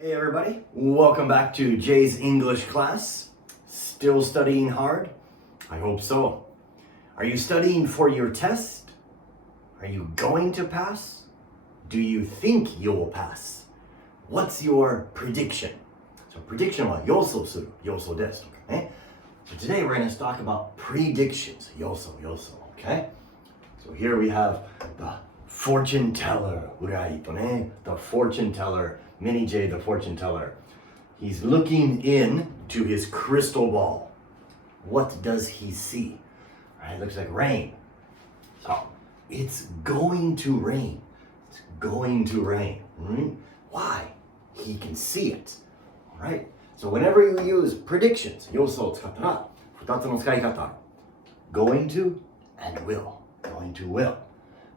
Hey everybody, welcome back to Jay's English class. Still studying hard? I hope so. Are you studying for your test? Are you going to pass? Do you think you'll pass? What's your prediction? So prediction は予想する、予想です。Okay? So today we're going to talk about predictions. 予想。Okay? So here we have the fortune teller. 占いとね、the fortune teller. Mini J, the fortune teller. He's looking in to his crystal ball. What does he see? Right, it looks like rain. So it's going to rain. It's going to rain. Why? He can see it. All right. So whenever you use predictions, 予想を使ったら2つの使い方。Going to and will. Going to will.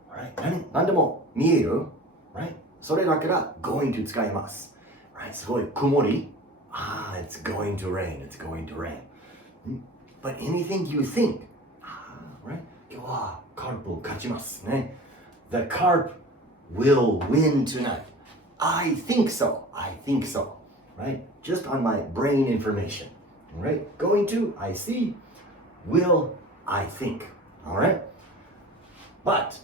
All right. 何でも見える。Right? それだから going to 使います。Right? すごい曇り。It's going to rain. It's going to rain. But anything you think. Right? 今日はカープを勝ちますね。The carp will win tonight. I think so. I think so. Right? Just on my brain information. Right? Going to, I see. Will, I think. Alright? But,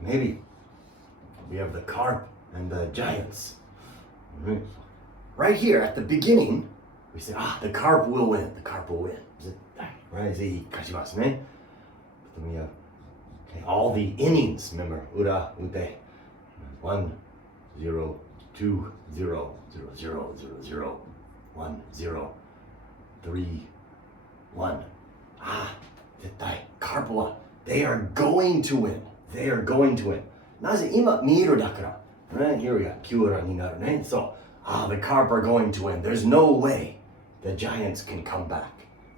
maybe we have the carp and the giants. Right here at the beginning, we say, the carp will win. The carp will win. Right? ぜひ勝ちますね。But then we have all the innings. Remember, 裏、打て。1, 0, 2, 0, 0, 0, 0, 0, 1, 0, 3, 1. 絶対、カープは、they are going to win. They are going to win. なぜ今見えるだから。Right? Here we go. キューラになるね。So, the carp are going to win. There's no way the Giants can come back.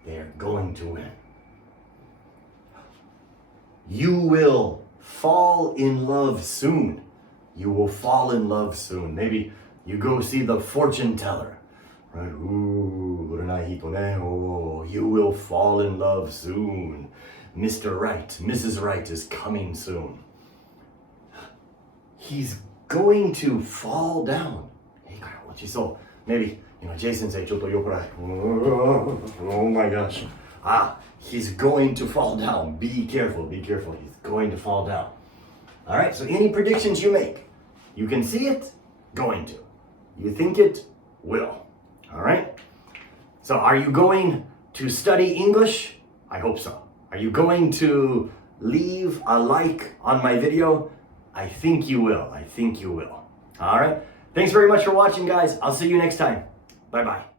They are going to win. You will fall in love soon. You will fall in love soon. Maybe you go see the fortune teller. Right? 占い人ね。You will fall in love soon. Mr. Right, Mrs. Right is coming soon. He's going to fall down. So maybe, Jason said, oh my gosh. He's going to fall down. Be careful. He's going to fall down. All right, so any predictions you make, you can see it, going to. You think it, will. All right? So are you going to study English? I hope so. Are you going to leave a like on my video? I think you will. All right. Thanks very much for watching, guys. I'll see you next time. Bye-bye.